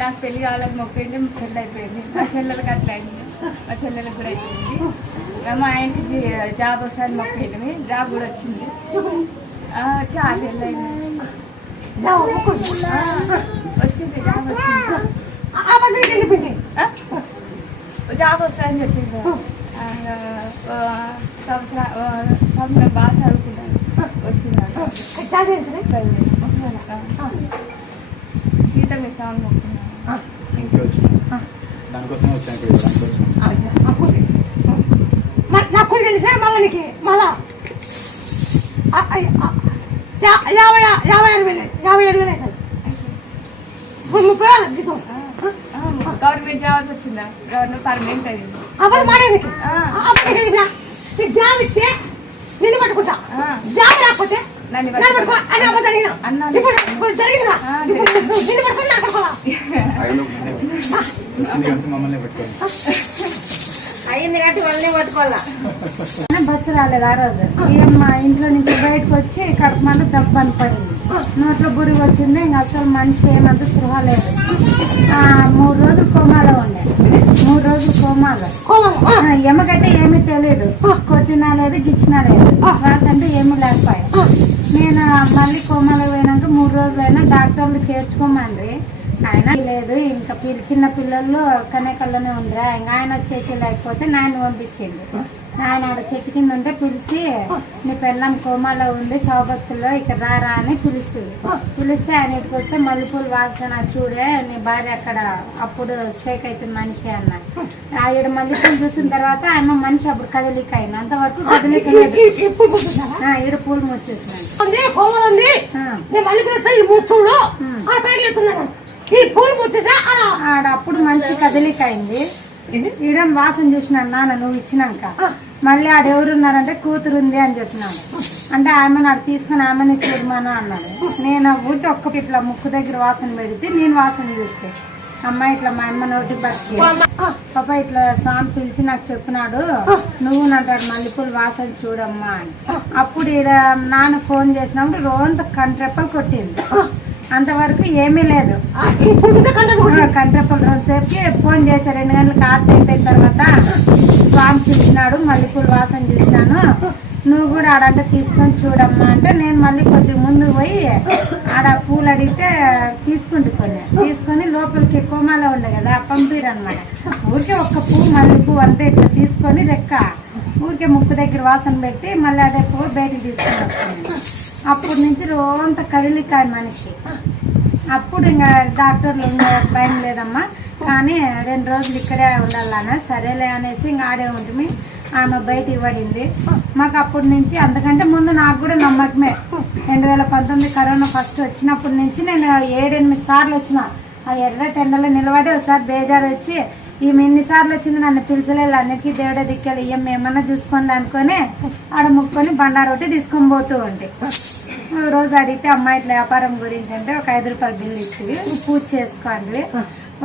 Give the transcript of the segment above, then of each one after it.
నాకు పెళ్ళి కావాలని మొక్కింది పెళ్ళి అయిపోయింది. మా చెల్లెలకి అట్లా అయింది. మా చెల్లెలకు కూడా అయిపోయింది. మా ఆయనకి జాబ్ వస్తుంది మొక్కింది జాబ్ కూడా వచ్చింది. చాలా. ఆ, వచ్చింది జాబ్ వచ్చింది? జాబ్ వస్తుందని చెప్పింది. సంవత్సరం సంవత్సరం బాగా చదువుకున్నాను. వచ్చింది. జీతం ఇస్తామని దానికోసం మళ్ళా నీకు మళ్ళా. ఆ, ఆ, ఆ, యా- యాభై యాభై ఆరు వేలు యాభై ఏడు వేలు అవుతుంది ఇప్పుడు ముప్పై వేలు జీతం గవర్నమెంట్ జాబ్ వచ్చిందా గవర్నమెంట్ పర్మనెంట్ అయింది. అప్పుడు మాడేది ఆ. అప్పుడు జాబ్ ఇస్తే నిన్ను పట్టుకుంటా. జాబ్ రాకపోతే వచ్చింది కాబట్టి వాళ్ళని పట్టుకోవాలా? బస్సు రాలేదు ఆ రోజు. ఏం మా ఇంట్లో నుంచి బయటకు వచ్చి కడుపు మంట దెబ్బని పడింది నోట్లో బురుగు వచ్చింది. ఇంకా అసలు మనిషి ఏమంత స్పృహ లేదు. ఆ, మూడు రోజులు కోమాలో ఉండే. ఎమ్మగడ్డ ఏమీ తెలియదు కొట్టినా లేదు గిచ్చినా లేదు. శ్వాస అంటే ఏమీ లేకపోయా. నేను మళ్ళీ కోమాలో పోయినాక మూడు రోజులైనా డాక్టర్లు చేర్చుకోమండ్రి. ఆయన లేదు ఇంకా చిన్న పిల్లలు కనేకల్లోనే ఉందిరా. ఇంకా ఆయన వచ్చేకి లేకపోతే నాయన పంపించింది నాయన ఆడ చెట్టు కింద ఉంటే పిలిచి నీ పెళ్ళం కోమాలో ఉంది చౌబత్తులో ఇక్కడ రారా అని పిలుస్తుంది. పిలిస్తే ఆయన ఇక్కడికి వస్తే మల్లెపూలు వాసన చూడే నీ భార్య అక్కడ అప్పుడు షేక్ అవుతుంది మనిషి అన్న ఆవిడ మల్లెపూలు చూసిన తర్వాత ఆయన మనిషి అప్పుడు కదలిక అయింది. అంతవరకు కదలిక? ఆ, ఈడ పూలు మూసేసినాడు. ఉంది కోమలు ఉంది ఆ. నేను మళ్ళీ కూడా వస్తే ఈ మూడు చూడు ఆ పైకి ఎత్తున్నాను ఈ పూలు ఆడ. అప్పుడు మనిషి కదలిక అయింది. ఈడ వాసన చూసినాడు నాన్న నువ్వు ఇచ్చినాక. మళ్ళీ ఆడ ఎవరున్నారంటే కూతురు ఉంది అని చెప్పినాను అంటే ఆమె నాకు తీసుకుని ఆమెని చూడమను అన్నాడు. నేను ఊరికి ఒక్క ఇట్లా ముక్కు దగ్గర వాసన పెడితే నేను వాసన చూస్తే. అమ్మాయి ఇట్లా మా అమ్మ నోటి బట్టి పాప ఇట్లా స్వామి పిలిచి నాకు చెప్పినాడు నువ్వు నాటాడు మల్లెపూలు వాసన చూడమ్మా అని. అప్పుడు ఈడ నాన్న ఫోన్ చేసినప్పుడు రోజంతా కంట్రెప్పలు కొట్టింది. అంతవరకు ఏమీ లేదు. కంట్రపల్ రోజుసేపుకి ఫోన్ చేశారు రెండు గంటలకు ఆర్తి అయిపోయిన తర్వాత స్వామి చూసినాడు మల్లెపూలు వాసన చూసినాను. నువ్వు కూడా ఆడంటే తీసుకొని చూడమ్మా అంటే నేను మళ్ళీ కొద్దిగా ముందు పోయి ఆడ పూలు అడిగితే తీసుకుంటు కొన్ని తీసుకొని లోపలికి కోమాలో ఉండే కదా పంపిరు అనమాట ఊరికే ఒక్క పువ్వు మల్లె పువ్వు అంతే ఇట్లా తీసుకొని రెక్క. ఊరికే ముక్కు దగ్గర వాసన పెట్టి మళ్ళీ అదే పువ్వు బయటికి తీసుకొని వస్తుంది అప్పటి నుంచి రోజంతా కదిలికాయ మనిషి. అప్పుడు ఇంకా డాక్టర్లు ఇంకా భయం లేదమ్మా. కానీ రెండు రోజులు ఇక్కడే ఉండాలన్నా సరేలే అనేసి ఇంకా ఆడే ఉంటుంది ఆమె బయట ఇవ్వడింది మాకు అప్పటి నుంచి అందుకంటే ముందు నాకు కూడా నమ్మకమే. రెండు వేల పంతొమ్మిది కరోనా ఫస్ట్ వచ్చినప్పటి నుంచి నేను ఏడెనిమిది సార్లు వచ్చిన. ఆ ఎర్ర టెండలో నిలబడి ఒకసారి బేజారు వచ్చి ఈమె ఎన్నిసార్లు వచ్చింది నన్ను పిలిచలేదు అన్నిటికీ దేవుడే దిక్కాలి. ఏం ఏమన్నా చూసుకోండి అనుకొని ఆడ ముక్కొని బండారొట్టి తీసుకొని పోతూ ఉంటే. రోజు అడిగితే అమ్మాయి ఇట్లా వ్యాపారం గురించి అంటే ఒక ఐదు రూపాయలు బిల్లు ఇచ్చి పూజ చేసుకోండి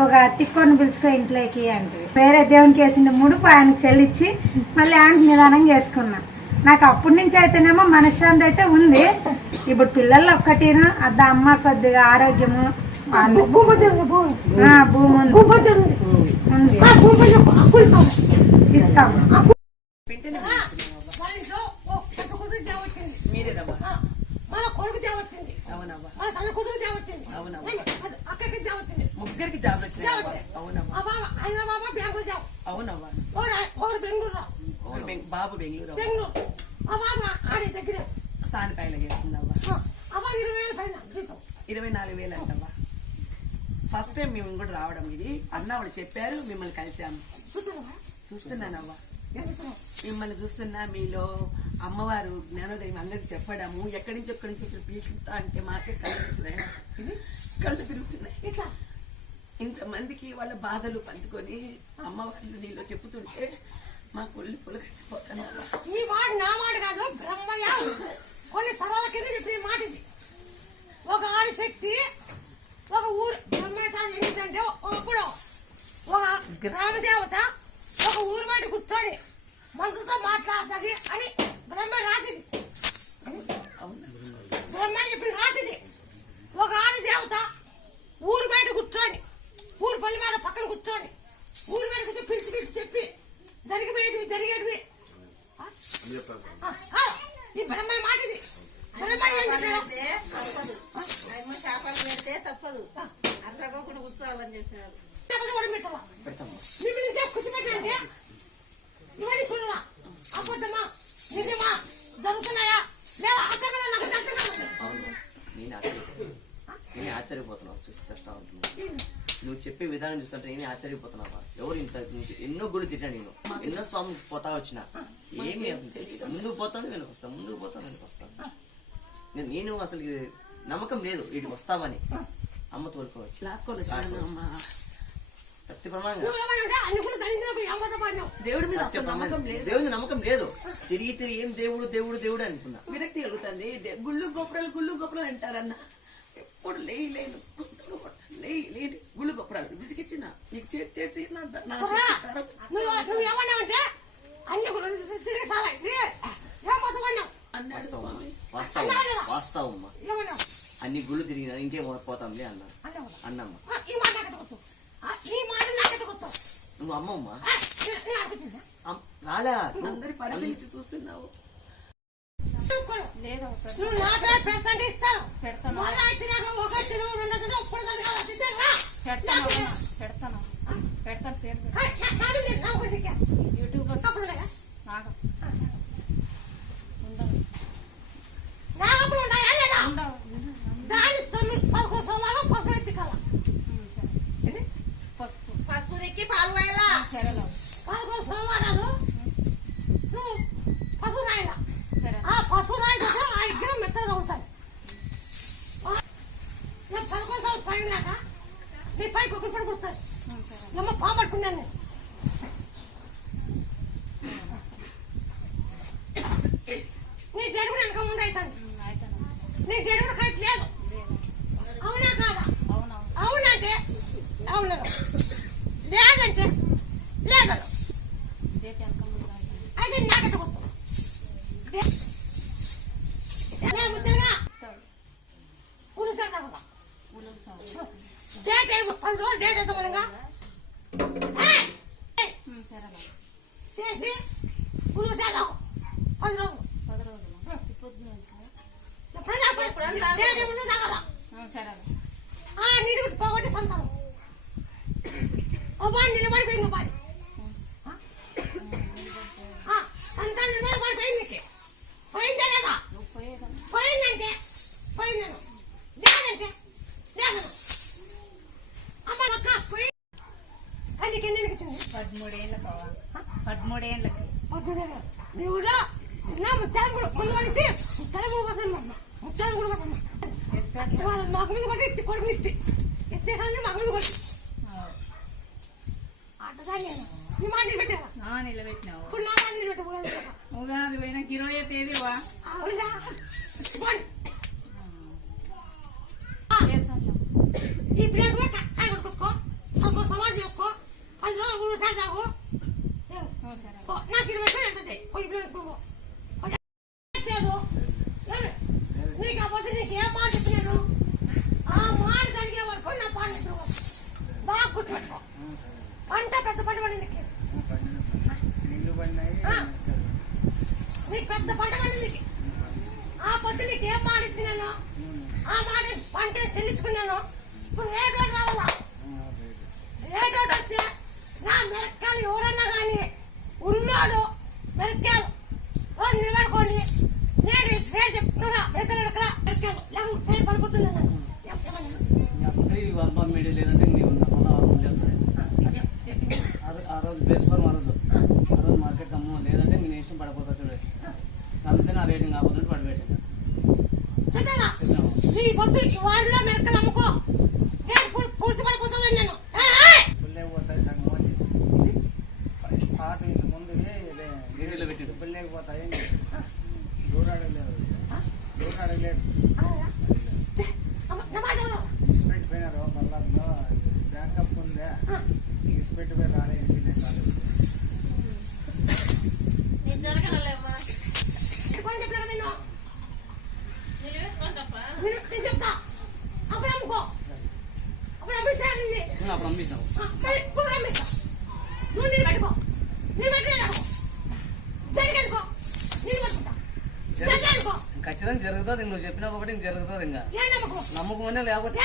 ఒక తిక్కొని పిలుచుకో ఇంట్లోకి అంటే వేరే దేవునికి వేసింది ముడుపు ఆయనకి చెల్లించి మళ్ళీ ఆయనకి నిదానంగా వేసుకున్నా నాకు అప్పటి నుంచి అయితేనేమో మనశ్శాంతి అయితే ఉంది. ఇప్పుడు పిల్లలు ఒక్కటినా? అద్ద అమ్మ కొద్దిగా ఆరోగ్యము. భూమి ఉంది. భూమి వచ్చింది ఉంది ఆ భూమి పైన ఆ కూలి కావాలి. ఇస్తాం వాళ్ళ ఇంట్లో ఓ పెద్ద కూతురు జాబ్ వచ్చింది మీరేనమ్మా ఆ, మన కొడుకు జాబ్ వచ్చింది మన సన్న కూతురు జాబ్ వచ్చింది అక్కకి జాబ్ వచ్చింది ముగ్గురికి జాబ్ వచ్చింది అవునమ్మా బాబా ఆయన బాబా బ్యాంకులో జాబ్ అవునమ్మా ఓరు బెంగళూరు. బాబు బెంగళూరు బెంగళూరు ఆ బాబా ఆడే దగ్గర సానిపాయలు చేస్తుందమ్మా ఆ బాబా ఇరవై వేల పైన జీతం ఇరవై నాలుగు వేలు అంటమ్మా ఫస్ట్ టైం మేము కూడా రావడం ఇది. అన్న వాళ్ళు చెప్పారు మిమ్మల్ని కలిసాము చూస్తున్నానవ్వా. మిమ్మల్ని చూస్తున్నా మీలో అమ్మవారు జ్ఞానోదయం అందరికి చెప్పడము. ఎక్కడి నుంచి ఎక్కడి నుంచి వచ్చి పీల్చుతా అంటే మాకే కళ్ళు తిరుగుతున్నాయి. ఇది? కళ్ళు తిరుగుతున్నాయి. ఇట్లా ఇంతమందికి వాళ్ళ బాధలు పంచుకొని అమ్మవార్లు నీలో చెప్పుతుంటే మాకు ఒళ్ళు పులకచ్చిపోతున్నారు ఆశ్చర్యపోతున్నావు చూసి చేస్తా ఉంటున్నావు నువ్వు చెప్పే విధానం చూస్తుంటే నేనే ఆశ్చర్యపోతున్నావా ఎవరు ఇంత ఎన్నో గుడి తిట్టా నేను ఎన్నో స్వామి పోతా వచ్చిన ఏమి అసలు ముందుకు పోతాను వెనక వస్తాను ముందుకు పోతాను వెనక వస్తాను నేను నేను అసలు నమ్మకం లేదు వీడికి వస్తామని అమ్మ తోలుకోవచ్చు లాక్కోలేదు దేవుడి మీద నమ్మకం లేదు. దేవుడి నమ్మకం లేదు. తిరిగి తిరిగి ఏం దేవుడు దేవుడు దేవుడు అనుకున్నా. విరక్తి కలుగుతుంది. గుళ్ళు గొప్పలు గుళ్ళు గొప్పలు అంటారన్న. ఎప్పుడు లేయి లేను లేయి లేని గుళ్ళు గొప్పలు విసిగిచ్చిన. నీకు చేసి అన్ని అన్ని గుళ్ళు తిరిగినా ఇంకేం పోతాంలే అన్నా అన్నమ్మ. నువ్వు అమ్మమ్మా? రాలా అందరి పడసలిచ్చి చూస్తున్నావు. పెడతాను. పెడతాను. పెడతాను యూట్యూబ్లో Oh no. 哦，那给你们看一下这腿，我也不能突破。వన్ పాన్ మీడియా లేదంటే నేను మళ్ళీ ఆ రోజు బేస్ ఫార్మ్ ఆ రోజు జరుగుతుంది నువ్వు చెప్పినా ఒకటి ఇంక జరుగుతుంది ఇంకా. నమ్మకం? అనే లేకపోతే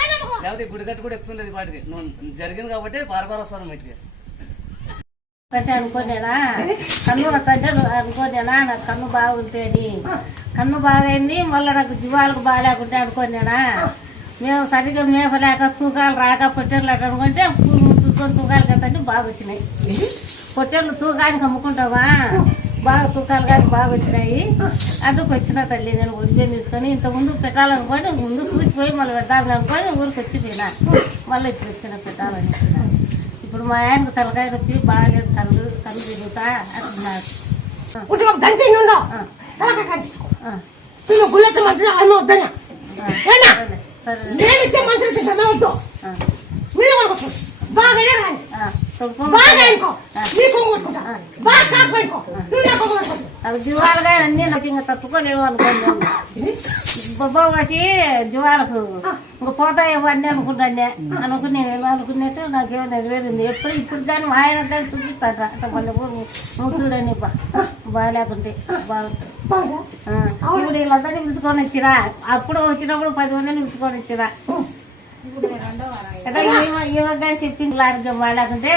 లేకపోతే గుడి కట్టు కూడా ఎక్కుతుండేది పాటికి నువ్వు జరిగింది కాబట్టి బారబార వస్తాను అంటే అనుకోనేనా కన్ను అనుకోనేనా నాకు కన్ను బాగుంటేది. కన్ను బాగైంది మళ్ళీ నాకు జీవాలకు బాగాలేకుంటే అనుకోనేనా మేము సరిగ్గా మేపలేక తూకాలు రాక పొట్టెలు లేక అనుకుంటే చూసుకొని తూకాలు కట్టండి బాగా వచ్చినాయి. పొట్టెలు తూకానికి అమ్ముకుంటావా? బాగా తూకాలు కానీ బాగా వచ్చినాయి. అందుకు వచ్చిన తల్లి నేను ఉద్యోగం తీసుకొని ఇంతకుముందు పెట్టాలనుకొని ముందు చూసిపోయి మళ్ళీ పెట్టాలని అనుకొని ఊరికి వచ్చి పోయినా మళ్ళీ ఇప్పుడు వచ్చిన పెట్టాలని ఇప్పుడు మా ఆయనకు తలకాయ నొప్పి బాగాలేదు కళ్ళు కళ్ళు తిరుగుతా అంటున్నారు. సరే జీవాలుగా అన్ని ఇంకా తట్టుకోలేవు అనుకోండి. బొబ్బ వచ్చి జీవాలకు ఇంకా పోతాయేమో అన్నీ అనుకుంటానే అనుకుని నేను అనుకున్నట్టు నాకేమో నెరవేరింది ఎప్పుడు ఇప్పుడు దాన్ని ఆయన దాన్ని చూపిస్తాట అట్లా మళ్ళీ నువ్వు చూడండి బా. బాగాలేకుంటే బాగుంటుంది ఇప్పుడు వీళ్ళందరినీ పిలుచుకొని వచ్చిరా. అప్పుడు వచ్చినప్పుడు పది మందిని పిలుచుకొని వచ్చిరా. కదా ఇవ్వగానే చెప్పింది ఆరోగ్యం బాగాలేకుంటే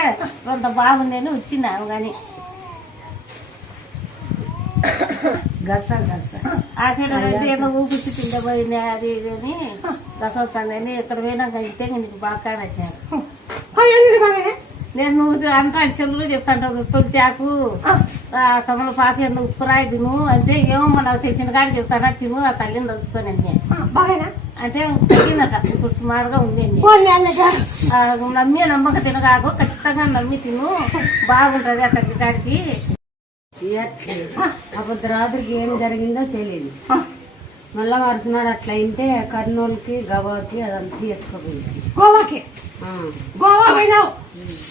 కొంత బాగుంది అని వచ్చినాము కానీ గస. గస ఏదో ఊపిచ్చి కింద పోయింది అది ఇది అని గస వస్తుందని ఇక్కడ పోయినాక అయితే నీకు బాగా బాగా? నేను నువ్వు అంతా చెల్లు చెప్తాను తొలిచాకు. తమలపాకు ఎందుకు ఉప్పురాయి తిను అంటే ఏమో నాకు తెచ్చిన కాడికి చెప్తానా తిను ఆ తల్లిని తలుచుకొని అంటే బాగానా? అంటే తగ్గినట ఇప్పుడు సుమారుగా ఉంది నమ్మి నమ్మక తినగాకు ఖచ్చితంగా నమ్మి తిను. బాగుంటుంది ఆ తగ్గి కాడికి. అప్పుడు రాత్రికి ఏం జరిగిందో తెలియదు మళ్ళా వరుసనాడు అట్లా అయితే కర్నూలుకి గవాకి అదంతా తీసుకుపోయింది. గోవాకి? గోవా పోయినావు?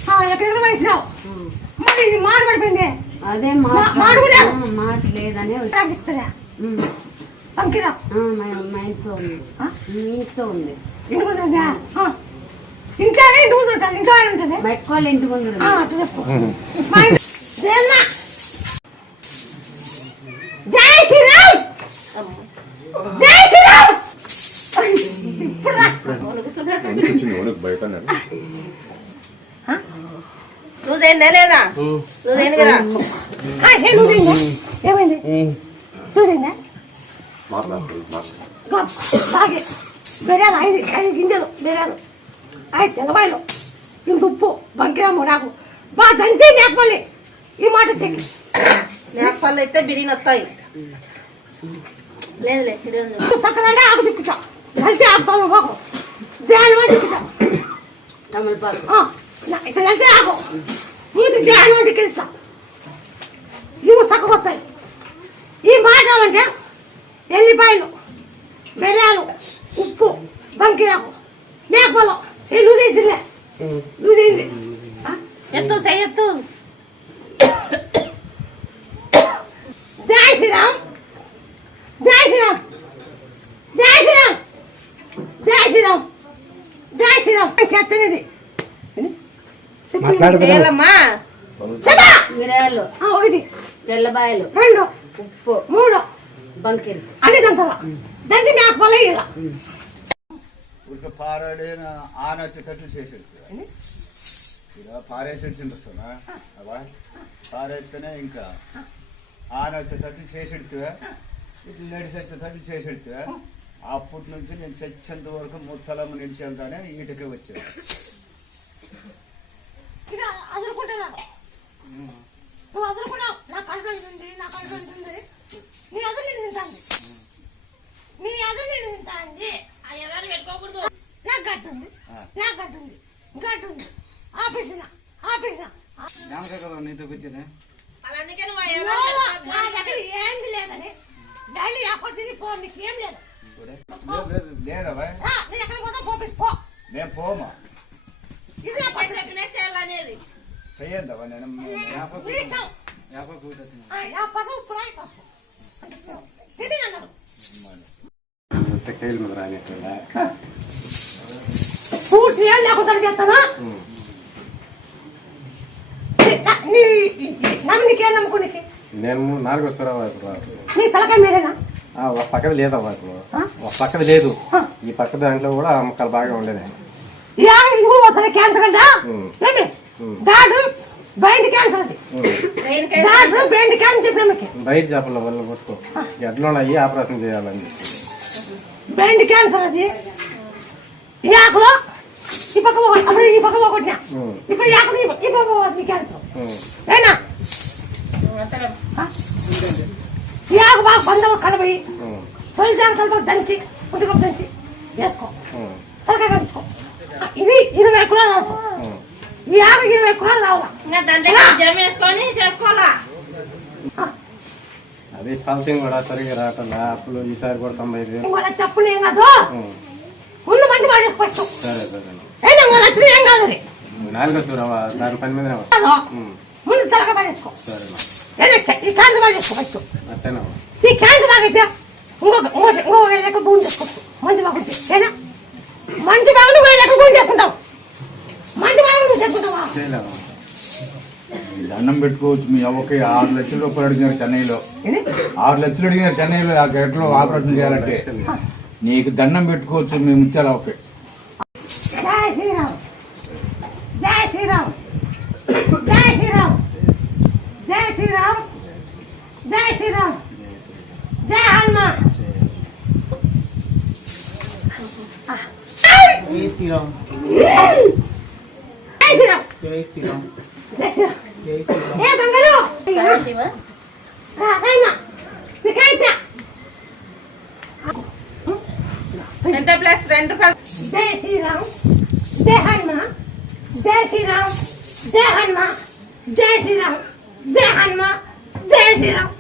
ఆ, ఎక్కడెక్కడ పోయినావు? మరి పడిపోయింది అదే మా- మాట లేదని. పంకిరా? ఆ, మా ఇంట్లో ఉంది. మీ ఇంట్లో ఉంది. ఇంటి ముందు. ఇంట్లోనే ఇంటి ముందు ఉంటుంది? వాళ్ళ ఇంటి ముందు? జై శ్రీరామ్! జై శ్రీరామ్! ఇప్పుడు రా. నువ్వేందా లేదా? కదా నువ్వు తిందా? ఏమైంది? నువ్వు బాగే బెరాలు ఐదు ఐదు గింజలు బెరాలు. ఐదు తెల్లవాయలు ఇంత ఉప్పు బంకిరాము నాకు బాగా దంచి మేకపల్లి. ఈ మాట చెక్కి మేకపళ్ళు అయితే బిర్యానీ వస్తాయి. లేదులే ఉంది. చక్కగా ఆకు తిప్పుతా. కలిసి ఆకుతాను బాకు ధ్యానం తిప్పుతా. ఆ, నా- ఇక్కడ కలిసి ఆకు. మూతి ధ్యానం దిక్కిస్తా ఇవి చక్కకొస్తాయి ఈ మాట అంటే ఎల్లిపాయలు మిరియాలు ఉప్పు బంకిరాకు చేయి లూజ్ అయిందిలే లూజ్ అయింది ఎత్తు చెయ్యొత్తు జై శ్రీరామ్. జై శ్రీరామ్. జై శ్రీరామ్. జై శ్రీరామ్. జై శ్రీరామ్. చెత్తనిది. ఒకటి. తెల్లబాయలు. రెండు. ఉప్పు. మూడు. బంకిరి అన్ని దంతల దంచి నాకు పొల ఊరికే ఆన వచ్చేటట్లు చేసేది ఇలా పారేసేసి వస్తున్నా అవా పారేస్తేనే ఇంకా ఆన వచ్చేటట్లు చేసేడితే ఇట్లా నడిచి వచ్చేటట్లు చేసేడితే అప్పటి నుంచి నేను చచ్చేంత వరకు ముత్తలమ్మ నిలిచి వెళ్తానే ఈటకే వచ్చేది ఇలా అదురుకుంటున్నాడు నువ్వు అదురుకున్నావు నా కడుపు ఉంటుంది నా కడుపు ఉంటుంది నీ అదురు నేను తింటాను నీ అదురు నేను తింటాంది నాకు గట్టుంది నాకు ఆపేసిన ఆపేసిన. నాకే కదా నీతో కూర్చొని? అలా అందుకే నువ్వు ఆ ఓ, ఎవరు నా దగ్గర ఏంది లేదని డైలీ ఆపత్తిని పో నీకు ఏం లేదు లేదు, నేను ఎక్కడికి పోతా? పోపి పో. నేను పోమా? నేను లేకుండా నమ్మికే నమ్ముకునికి నేను నాలుగు తలకాయ మీరేనా ఒక పక్కది లేదమ్మా ఇప్పుడు. ఒక పక్కది లేదు. ఈ పక్క దాంట్లో కూడా అమ్మకాలు బాగా ఉండేది. ఇది కూడా పోతుంది క్యాన్సర్ అంట. బైండ్ క్యాన్సర్ అది డాడు బైండ్ క్యాన్సర్ చెప్పిన ఆమెకి బయట చేపల వల్ల కొట్టుకో. ఎట్లా అయ్యి ఆపరేషన్ చేయాలని బైండ్ క్యాన్సర్ అది. ఆకులో ఈ పక్క. అప్పుడు ఈ పక్క ఉమ్. ఇప్పుడు ఆకు ఈ పక్క క్యాన్సర్. ఏనా? ఆకు బాగా బంధం కలబడి ఉమ్. తొలి జామ కలప దంచి పుట్టుక దంచి వేసుకో. తలకాయ కలుపుకో ఇది ఇరవై కూడా అవసరం. ఈ ఆమె ఇరవై కూడా రావాలా ఇంకా దగ్గర జమ వేసుకొని చేసుకోవాలా? అది ఫలితం కూడా సరిగా రావట్లా అప్పుడు ఈసారి కూడా తొంభై ఐదు వేలు. ఇంకోటి తప్పులు ఏం కాదు. ముందు మంచి బాగా చేసుకోవచ్చు. సరే సరే అయినా ఇంకో నచ్చిన ఏం కాదు అది నాలుగో చూడవా దాని పని కాదు. ఉమ్. ముందు తలకాయ బాగా చేసుకో సరేనా ఏదో ఈ క్యాన్సర్ బాగా చేసుకో ఫస్ట్. అట్టేనా ఈ క్యాన్సర్ బాగా అయితే ఇంకొక ఇంకో ఇంకో భూమి చేసుకోవచ్చు మంచి బాగుంటే ఏనా? మంచి బాగా నువ్వు చేసుకుంటావు. మంచి బాగా నువ్వు చేసుకుంటావా? దండం పెట్టుకోవచ్చు మీ అవ్వకి. ఆరు లక్షల రూపాయలు అడిగినారు చెన్నైలో. ఆరు లక్షలు అడిగినారు చెన్నైలో. ఆ గట్లో ఆపరేషన్ చేయాలంటే. నీకు దండం పెట్టుకోవచ్చు మీ ముత్యాల అవ్వకి. జై శ్రీరామ్. జై శ్రీరామ్. జై శ్రీరామ్. జై శ్రీరామ్. జై శ్రీరామ్ జై హనుమాన్ జై శ్రీరామ్ జై శ్రీరామ్ ఏ బంగారు రా రైనా నీకైతే ఎంత ప్లస్ రెండు రూపాయలు జై శ్రీరామ్ జై హనుమాన్ జై శ్రీరామ్ జై హనుమాన్ జై శ్రీరామ్ జై హనుమాన్ జై శ్రీరామ్.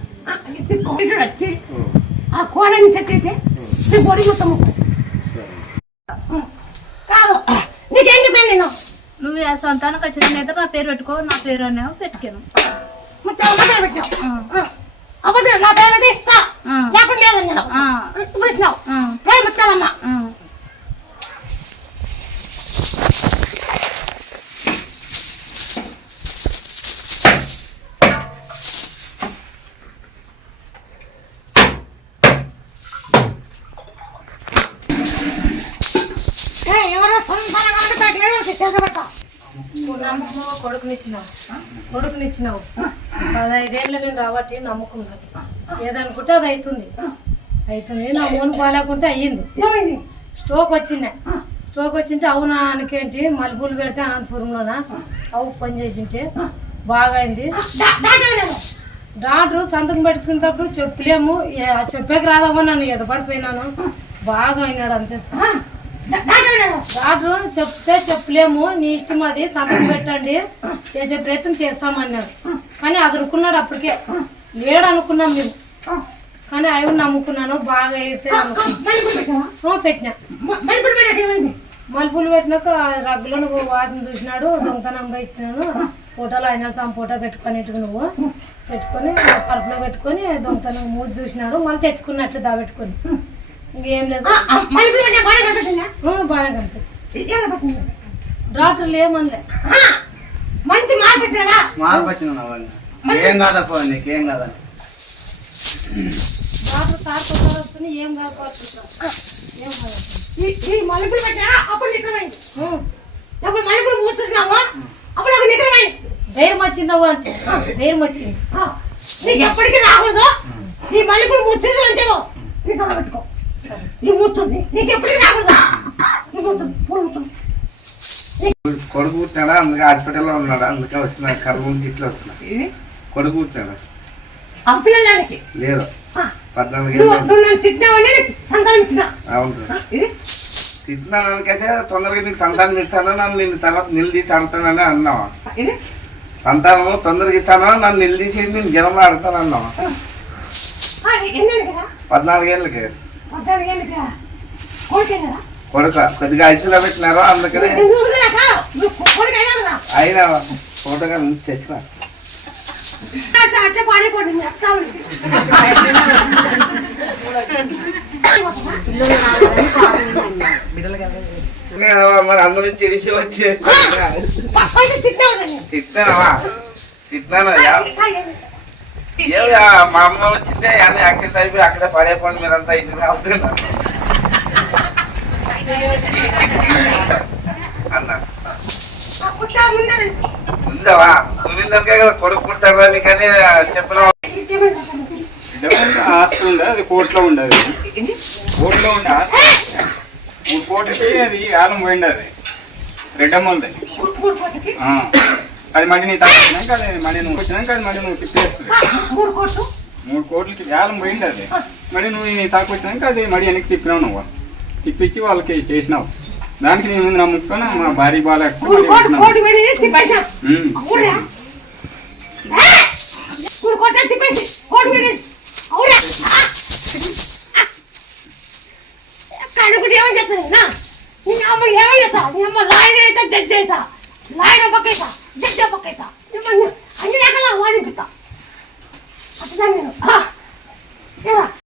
వచ్చి ఆ కోడని చెట్టయితే నీ పొడి మొత్తం కాదు నీకేం చెప్పాను నేను నువ్వు ఆ సంతానం ఖచ్చితంగా అయితే నా పేరు పెట్టుకో నా పేరు అనేవి పెట్టుకాను. మొత్తం పేరు పెట్టావు అప్పుడు నా పేరు అయితే ఇస్తా. లేకుండా లేదని నేను. ఇప్పుడు ఇచ్చినావు ముత్తాలమ్మ. కొడుకునిచ్చినావు పదహైదేళ్ళు నేను రాబట్టి నమ్ముకున్నాను ఏదనుకుంటే అది అవుతుంది అవుతుంది నా మూడు బాగాలేకుంటే అయ్యింది. స్ట్రోక్ వచ్చిండే స్ట్రోక్ వచ్చింటే అవునా అనకేంటి మల్లెపూలు పెడితే అనంతపురంలోన అవు పని చేసింటే బాగా అయింది డాక్టర్ సంతకం పెట్టుకునేటప్పుడు చెప్పలేము. చెప్పేకి రాదమ్మా నన్ను ఎదపడిపోయినాను. బాగా అయినాడు అంతే సార్. డాక్టర్ చెప్తే చెప్పలేము. నీ ఇష్టం అది. సంతకం పెట్టండి. చేసే ప్రయత్నం చేస్తామన్నాడు. కానీ అదురుకున్నాడు అప్పటికే. లేడు అనుకున్నాం మేము కానీ అవి నమ్ముకున్నాను. బాగా అయితే పెట్టినా. మలుపులు పెట్టినాక రగ్గులో నువ్వు వాసన చూసినాడు. దొంగతనం ఇచ్చినాను ఫోటోలో అయినా సమ్ ఫోటో పెట్టుకొని నువ్వు. పెట్టుకొని పరుపులో పెట్టుకొని దొంగతనం మూడు చూసినాడు. మళ్ళీ తెచ్చుకున్నట్లు దాబెట్టుకొని. డాక్టర్లు ఏమనలే. మంచి మార్పు వచ్చాడా మార్పు ఏం కాదప్ప నీకేం కాదని డాక్టర్ సార్ కొత్త వస్తుంది ఏం కాకపోతున్నారు ఏం కాదు ఈ ఈ మల్లెపూలు పెట్టా? అప్పుడు నిక్కమైంది అప్పుడు మల్లెపూలు మూసేసినావా అప్పుడు అక్కడ నిక్కమైంది ధైర్యం వచ్చిందవ్వ అంటే ధైర్యం వచ్చింది. నీకు ఎప్పటికీ రాకూడదు. ఈ మల్లెపూలు మూసేసి అంతేవో నీ కొడుకు పుట్టినాడా అందుకే హాస్పిటల్లో ఉన్నాడా? అందుకే వచ్చిన కర్ర నుంచి ఇట్లా వచ్చిన కొడుకు పుట్టినాడా లేదు. పద్నాలుగు అవును. తొందరగా నీకు సంతానం ఇస్తాను? నన్ను నిన్ను తర్వాత నిలదీసి అడుగుతానని అన్నావా? ఇది సంతానం తొందరగా ఇస్తాను నన్ను నిలదీసి నేను జనంలో అడుగుతాను అన్నావా పద్నాలుగేళ్ళకి కొడుక కొద్దిగా ఐసీలో పెట్టినారు అందుకని అయినా ఫోటోగా నుంచి తెచ్చిన. మరి అందు నుంచి ఇడిసి వచ్చి పక్కన తిట్టినావు మా అమ్మ వచ్చిందే అన్ని యాక్సిడెంట్ అయిపోయి అక్కడే పడేపోండి మీరంతా ఇంటికి వెళ్తున్నారు అన్న. ఉందవా? నువ్విందకే కదా కొడుకు పుట్టారా నీకని చెప్పిన ఉండే అది కోర్టులో ఉండేది కోర్టులో ఉండే ఆస్తి. మూడు కోట్లకి అది ఆలం రెడ్డమ్మది మూడు కోట్లకి అది మళ్ళీ నీ వచ్చినాక అది మళ్ళీ నువ్వు వచ్చినాక అది మళ్ళీ నువ్వు తిప్పేస్తుంది మూడు కోట్లు. మూడు కోట్లకి వేలం పోయింది అది. మళ్ళీ నువ్వు నీ తక్కువ వచ్చినాక అది మళ్ళీ వెనక్కి తిప్పినావు నువ్వు. తిప్పించి వాళ్ళకి చేసినావు. దానికి నేను ముందు నమ్ముకొని మా భార్య బాగా మూడు కోట్లు కోటి మీద తిప్పేసా అవునా మూడు కోట్లు తిప్పేసి 진짜 먹겠다. 잠깐만, 안전하려고 하는 것도. 아프다면, 아! 내가.